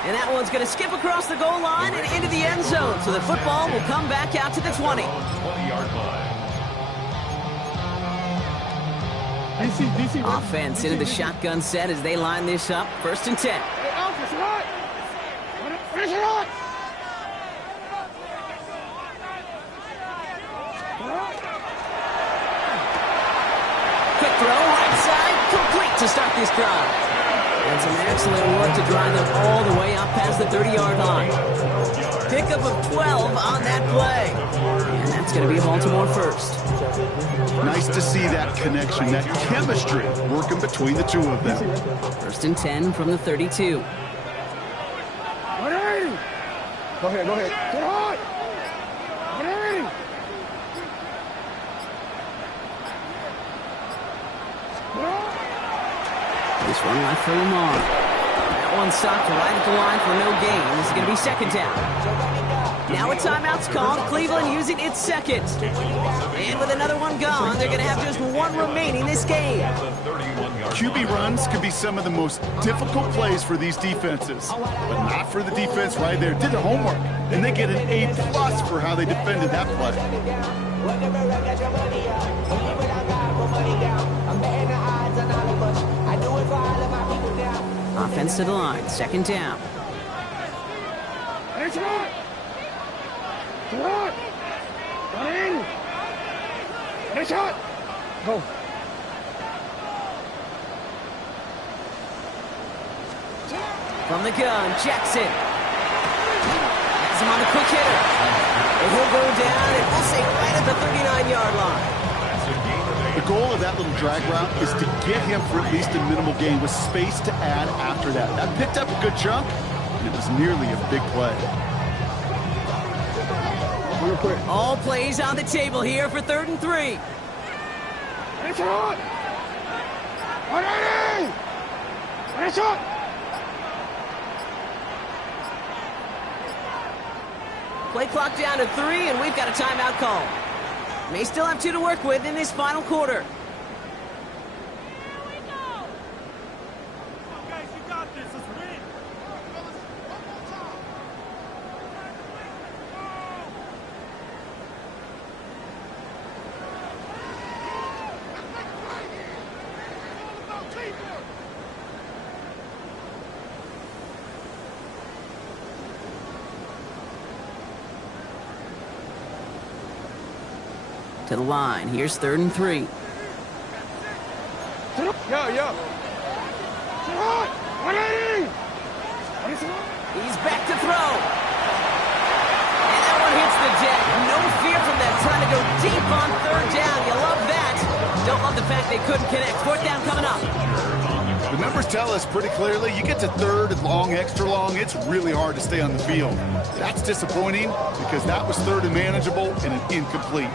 And that one's going to skip across the goal line and into the end zone. So the football will come back out to the 20. 20-yard line. Offense into the shotgun set as they line this up. 1st and 10. Quick throw, right side, complete to start this drive. And some excellent work to drive them all the way up past the 30-yard line. Pickup of 12 on that play. And That's going to be Baltimore first. Nice to see that connection, that chemistry working between the two of them. 1st and 10 from the 32. Go ahead, go ahead. Get hard! Get in! This one left for Lamar. That one stopped right at the line for no gain. This is going to be 2nd down. Now a timeout's called. Cleveland using its second. And with another one gone, they're going to have just one remaining this game. QB runs can be some of the most difficult plays for these defenses, but not for the defense right there. Did their homework, and they get an A+ for how they defended that play. Offense to the line, 2nd down. It's on! It's on! Run in! It's on! Go! From the gun, Jackson. Has him on a quick hitter. And he'll go down, and we'll say right at the 39-yard line. The goal of that little drag route is to get him for at least a minimal gain with space to add after that. That picked up a good chunk, and it was nearly a big play. Real quick. All plays on the table here for 3rd and 3. It's on! Run in! It's on! Play clock down to 3, and we've got a timeout call. May still have 2 to work with in this final quarter. To the line. Here's 3rd and 3. Yo! Run in! He's back to throw. And that one hits the deck. No fear from them trying to go deep on 3rd down. You love that. Don't love the fact they couldn't connect. 4th down coming up. The numbers tell us pretty clearly, you get to 3rd and long, extra long, it's really hard to stay on the field. That's disappointing because that was 3rd and manageable and an incomplete.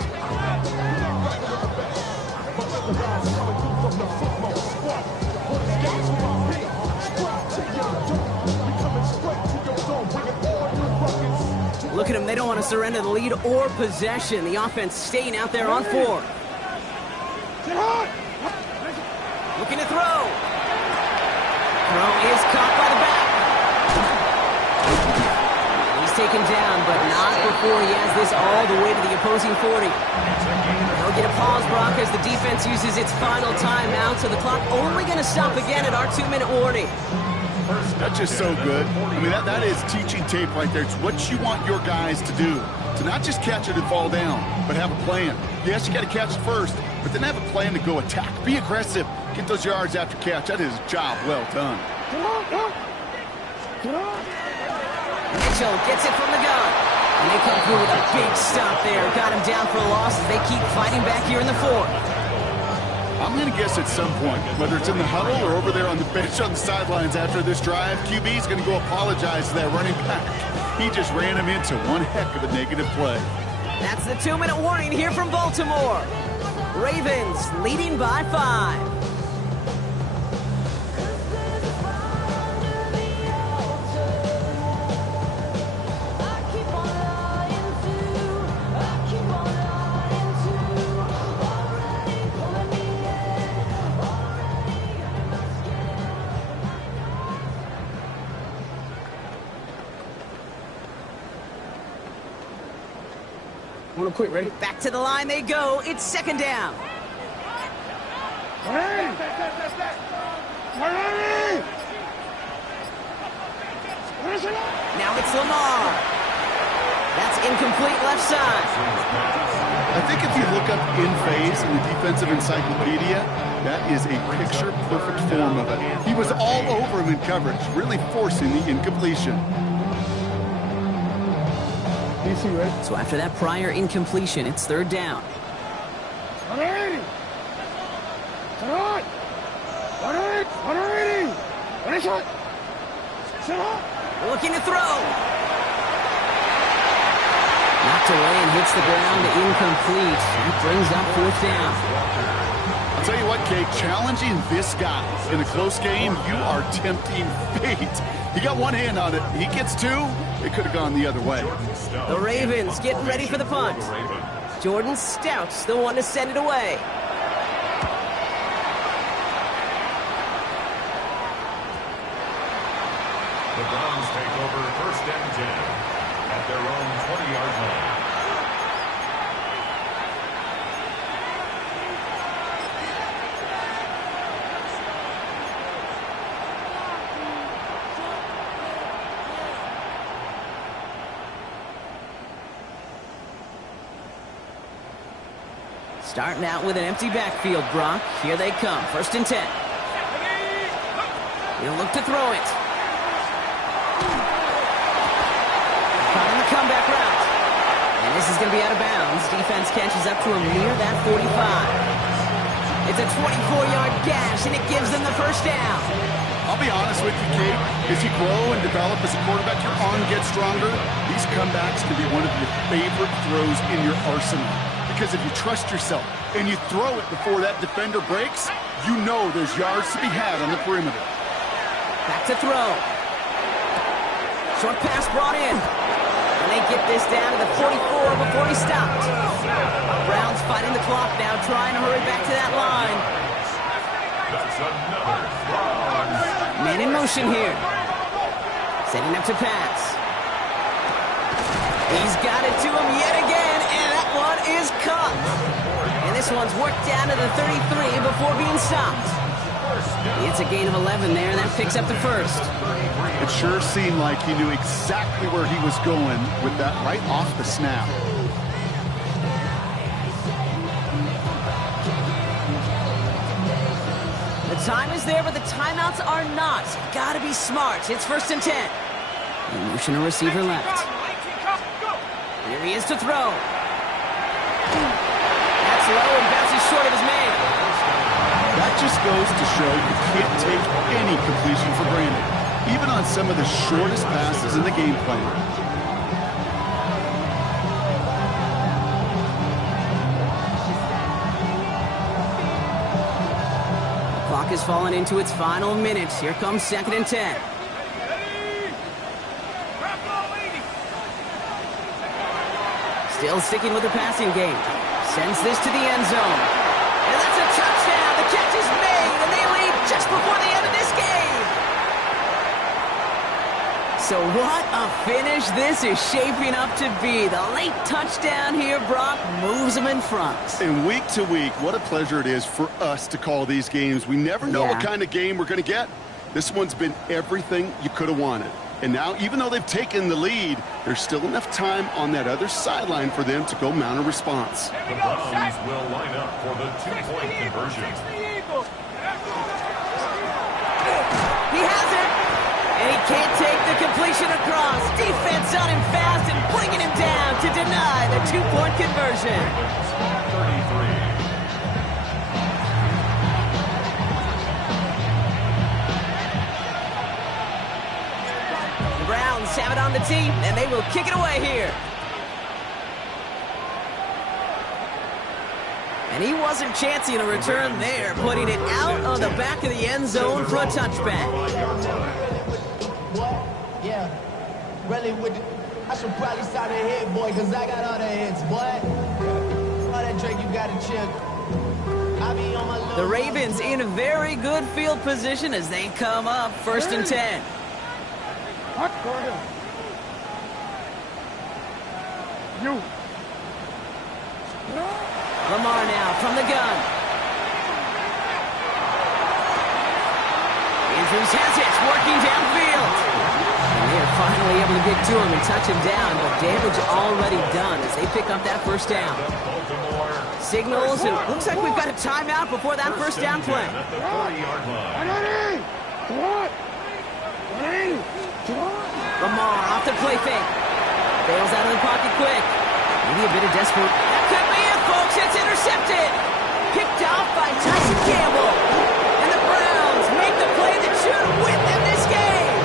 Look at them. They don't want to surrender the lead or possession. The offense staying out there on 4. Looking to throw. Throw is caught by the back. He's taken down, but not before he has this all the way to the opposing 40. They'll get a pause, Brock, as the defense uses its final timeout, so the clock only going to stop again at our 2-minute warning. That's just so good. I mean, that is teaching tape right there. It's what you want your guys to do. To not just catch it and fall down, but have a plan. Yes, you got to catch it first, but then have a plan to go attack. Be aggressive. Get those yards after catch. That is a job well done. Mitchell gets it from the gun. And they come through with a big stop there. Got him down for a loss as they keep fighting back here in the 4th. I'm going to guess at some point, whether it's in the huddle or over there on the bench on the sidelines after this drive, QB's going to go apologize to that running back. He just ran him into one heck of a negative play. That's the 2-minute warning here from Baltimore. Ravens leading by 5. Real quick, ready? Back to the line they go. It's 2nd down. Now it's Lamar. That's incomplete left side. I think if you look up in phase in the defensive encyclopedia, that is a picture-perfect form of it. He was all over him in coverage, really forcing the incompletion. DC, right? So after that prior incompletion, it's third down. 180! Set on! 180! 180! 180 shot! Set on! Looking to throw. Knocked away and hits the ground, incomplete. That brings up fourth down. I'll tell you what, Kate, challenging this guy in a close game, you are tempting fate. He got one hand on it. He gets two. It could have gone the other way. The Ravens getting ready for the punt. Jordan Stout's the one to send it away. The Browns take over first and 10 at their own 20-yard line. Starting out with an empty backfield, Brock. Here they come. First and 10. He'll look to throw it. Trying the comeback route. And this is going to be out of bounds. Defense catches up to him near that 45. It's a 24-yard gash, and it gives them the first down. I'll be honest with you, Kate. As you grow and develop as a quarterback, your arm gets stronger. These comebacks can be one of your favorite throws in your arsenal. Because if you trust yourself and you throw it before that defender breaks, you know there's yards to be had on the perimeter. Back to throw. Short pass brought in. And they get this down to the 44 before he stopped. Browns fighting the clock now, trying to hurry back to that line. Man in motion here. Setting up to pass. He's got it to him yet again, and that one is caught. And this one's worked down to the 33 before being stopped. It's a gain of 11 there, and that picks up the first. It sure seemed like he knew exactly where he was going with that right off the snap. The time is there, but the timeouts are not. Gotta be smart. It's first and 10. The motion to receiver left. Here he is to throw. That's low and bounces short of his man. That just goes to show you can't take any completion for granted, even on some of the shortest passes in the game plan. The clock has fallen into its final minutes. Here comes second and 10. Still sticking with the passing game. Sends this to the end zone. And that's a touchdown. The catch is made, and they lead just before the end of this game. So what a finish this is shaping up to be. The late touchdown here, Brock, moves them in front. And week to week, what a pleasure it is for us to call these games. We never know what kind of game we're going to get. This one's been everything you could have wanted. And now, even though they've taken the lead, there's still enough time on that other sideline for them to go mount a response. The Browns will line up for the two-point conversion. He has it, and he can't take the completion across. Defense on him fast and bringing him down to deny the two-point conversion. 33. Browns have it on the tee, and they will kick it away here. And he wasn't chancing a return there, putting it out on the back of the end zone for a touchback. Yeah, really I should probably start a hit, boy, because I got all the hits, boy. All that Drake, you got to chill. The Ravens in a very good field position as they come up first and 10. Hot corner. You. Lamar now from the gun. Andrews has it, working downfield. And they are finally able to get to him and touch him down, but damage already done as they pick up that first down. Signals, and looks like we've got a timeout before that first down play. Lamar off the play fake. Bails out of the pocket quick. Maybe a bit of desperate. That could be it, folks. It's intercepted. Picked off by Tyson Campbell. And the Browns make the play that should win them this game.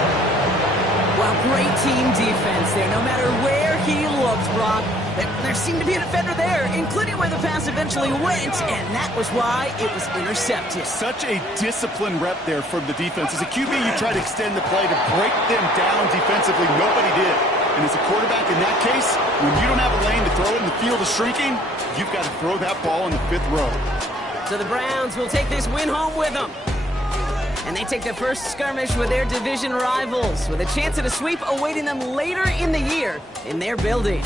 Well, great team defense there. No matter where he looked, Rob, there seemed to be a defender there, including where the pass eventually went, and that was why it was intercepted. Such a disciplined rep there from the defense. As a QB, you try to extend the play to break them down defensively. Nobody did. And as a quarterback in that case, when you don't have a lane to throw it and the field is shrinking, you've got to throw that ball in the 5th row. So the Browns will take this win home with them. And they take the first skirmish with their division rivals, with a chance at a sweep awaiting them later in the year in their building.